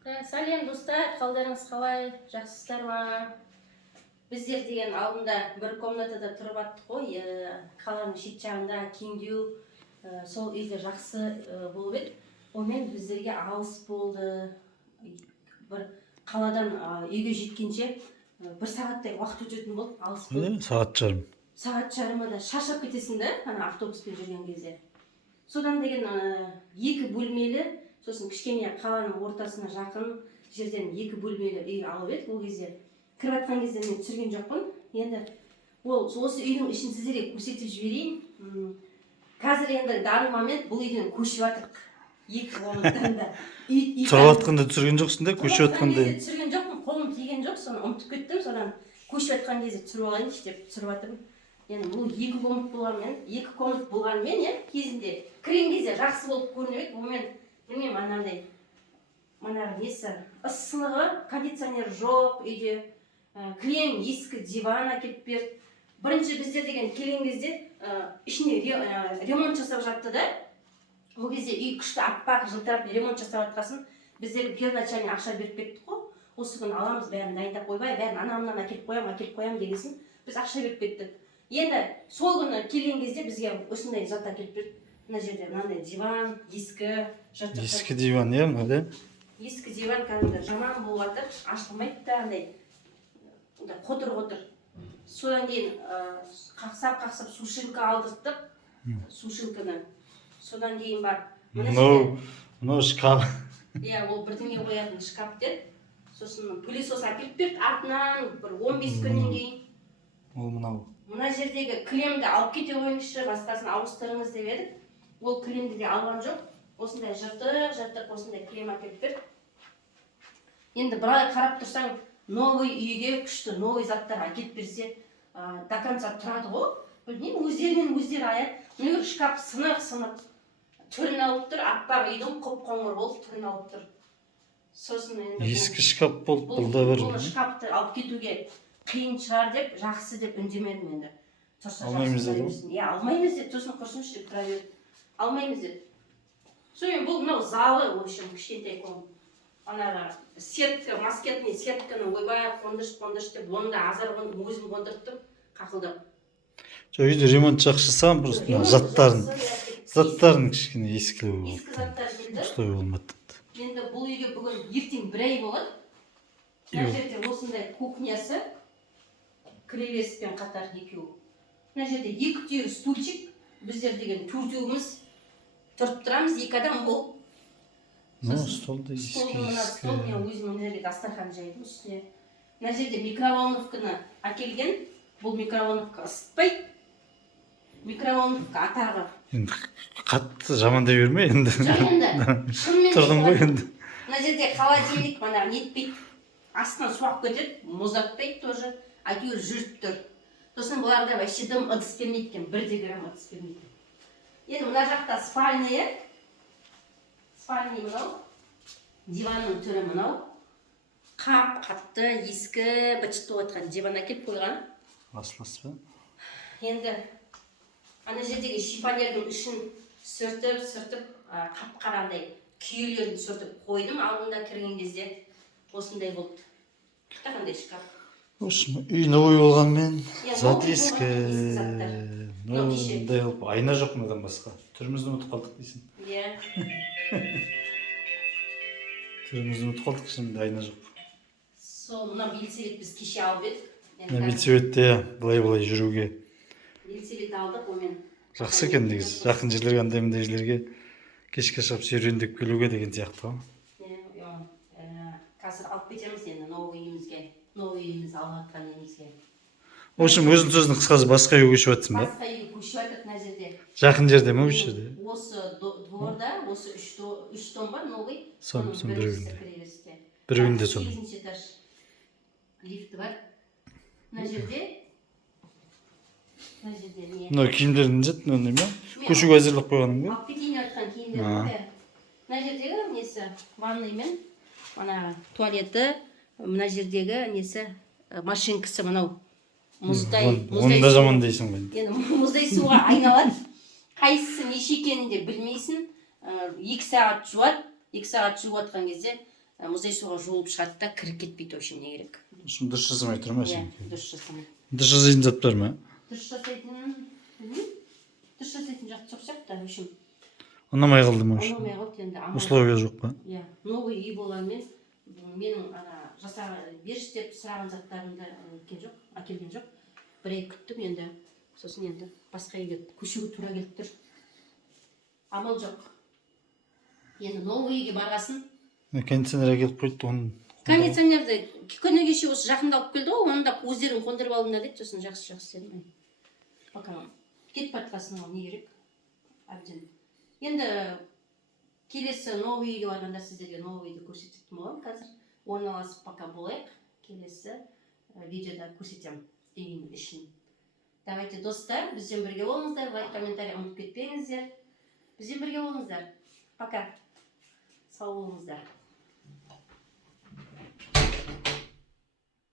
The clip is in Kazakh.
Сәлем достар, қалдарыңыз қалай? Жақсысыздар ма? Біздер деген алдында бір комнатада тұрып аттық қой, қаланың шет жағында кеңдеу, сол үйде жақсы болып еді. Онымен біздерге алыс болды. Бір қаладан үйге жеткенше бір сағаттай уақыт өтетін болды, алыс болды. Сағат жарым. Сағат жарымда шаршап кетесің да, автобуспен жүрген кезде. Содан деген екі бөлмелі, сосын кішкене қаланың ортасына жақын жерден екі бөлмелі үй алып еді. Ол кезде кіріп жатқан кезде мен түсірген жоқпын. Енді осы үйдің ішін сіздерге көрсетіп жіберейін. Қазір енді данный момент бұл үйден көшіп жатырмық. Екі комнатада. Тұрып жатқанда түсірген жоқсың да, көшіп жатқанда. Түсірген жоқпын, қолым тиген жоқ, соны ұмытып кеттім. Содан көшіп жатқан кезде түсіріп алайыншы деп түсіріп жатырмын. Енді бұл екі комнат болғанмен, кезінде кірген кезде жақсы болып көрінеді. Онымен білмеймін, анандай несі ысылығы, кондиционер жоқ үйде, кілең ескі диван әкеліп берді. Бірінші біздер деген келген кезде ішіне ремонт жасап жатты да. Ол кезде үй күшті аппақ жылтырап ремонт жасап жатқасын, біздер первоначально ақша беріп кеттік қой. Осы күні аламыз, бәрін дайындап қойбай, бәрін анамнан әкеліп қоям дегенсін, біз ақша беріп кеттік. Енді сол күні келген кезде бізге осындай зат әкеліп берді. Мына жерде мынандай диван, ескі, жыртық. Ескі диван, да? Ескі диван кәдімгі жаман болып жатыр, ашылмайды да, андай қотыр. Содан кейін қақсап сушилка алдырттық, сушилканы. Содан кейін бар. Мынау шкаф. Ол бірдеңе қоятын шкаф деді. Сосын пылесос әкеліп берді, артынан бір 15 күннен кейін. Ол мынау. Мына жердегі кілемді алып кете қойыңызшы, басқасын ауыстырыңыз деп едік. Ол кілемді де алған жоқ. Осындай жыртық, осындай кілем әкеліп берді. Енді былай қарап тұрсаң, новый үйге күшті новый заттар әкеліп берсе, до конца тұрады ғой. Білмеймін, өздерінен өздері аяд. Мына шкаф сынық, түрін алып тұр, аппақ үйдің қоңыр болып түрін алып тұр. Сосын енді ескі шкаф болды, бұл да бір. Бұл шкафты алып кетуге қиын шығар деп, жақсы деп үндемедім енді. Алмаймыз деді ғой? Алмаймыз деді, сосын құрсыншы деп тұра берді. Алмаймыз деді. Сомен бұл мынау залы, в общем, кішкентай ком. Анаға сетка, маскетный сетканы ойбай қондырш деп, оны да азар өзім қондырттым, қақылдап. Үйде ремонт жақсы жасаған, просто заттарын кішкене ескілеу болды. Ескі заттар келді. Ұстай болмады. Енді бұл үйге бүгін ертең бір ай болады. Мына жерде осындай кухнясы, кіреберіспен қатар екеуі. Мына жерде екі түйір стульчик, біздер деген төртеуміз тұрып тұрамыз, екі адам болып. Столды ескі. Стол мен өзім мына жерге дастархан жайдым үстіне. Мына жерде микроволновканы әкелген, бұл микроволновка ысытпайды. Микроволновка атағы. Енді қатты жамандай берме енді. Шынымен тұрдың ғой енді. Мына жерде холодильник мана нетпейді. Астынан суақ кетеді, мұздатпайды тоже. Әйтеуір жүріп тұр. Сосын бұларда вообще дым ыдыс бермейді екен, 1 грамм ыдыс бермейді. Енді мына жақта спальня. Спальня мынау. Диванның түрі мынау. Қатты, ескі, бычыт отқан диван әкеліп қойған. Аслас ба? Енді ана жердегі шифонердің ішін сүртіп, қап-қарандай күйелерін сүртіп қойдым. Алдында кірген кезде осындай болды. Қандай шкаф. Үй новый болғанмен, зат ескі. Мынандай алып, айна жоқ мынадан басқа. Түрімізді ұмытып қалдық дейсің. Түрімізді ұмытып қалдық, şimdi айна жоқ. Сол, мына белсебет біз кеше алып едік. Белсебетте былай жүруге. Белсебет алдық, омен. Жақсы екен негіз. Жақын жерлерге, андай жерлерге кешке шығып серуендеп келуге деген сияқты. Қазір алып кетеміз енді новый үйімізге. Новый үйіміз алып жатқан үйімізге. В общем, өзің сөздің қысқасы басқа үйге көшіп жатсың ба? Басқа үйге көшіп жатырмық мына жерде. Жақын жерде ме осы жерде? Осы дворда, осы 3 дом бар, новый. Сон бір үйінде. Бір үйінде сон. 8-ші этаж лифті бар. Мына жерде не? Мына киімдерін жеттің ондай ма? Көшуге әзірлеп қойғаның ба? Алып кетейін жатқан киімдерді. Мына жердегі несі ванный мен туалеті, мына жердегі несі машинкасы мынау. Оны да жаман дейсің ғой. Енді мұздай суға айналады. Қайсысы неше екенін де білмейсің. 2 сағат жуады. 2 сағат жуып жатқан кезде мұздай суға жуылып шығады да кіріп кетпейді. В общем, не керек. Şimdi dış жасамай тұр ма Иә, сен? дұрыс жасамайды. Dış жасайтын зат бар ма? Дұрыс жасайтын, білмеймін. Дұрыс жасайтын жақ жоқ сияқты. В общем, Ұнамай қалды ма? алмай қалды енді. Условия жоқ па? Иә, новый үй болғанмен менің ана жасаған берші деп сұраған заттарымды әкелген жоқ. Бір ай күттім енді. Сосын енді басқа үйге көшуге тура келіп тұр. Амал жоқ. Енді новый үйге барғасын. Кондиционер әкеліп қойды оны. Кондиционерді күні кеше осы жақында алып келді ғой, оны да өздерің қондырып алдыңдар дейді. Сосын жақсы істедім. Пока кетіп батқасын ол не керек? Әбден. Енді келесі новый үйге барғанда сіздерге новый үйді көрсететін боламын қазір. Орналасып пока болайық. Келесі видеода көрсетемін үйдің ішін. Давайте, достар, бізбен бірге болыңыздар. Лайк, комментарий ұмытып кетпеңіздер. Бізбен бірге болыңыздар. Пока. Сау болыңыздар.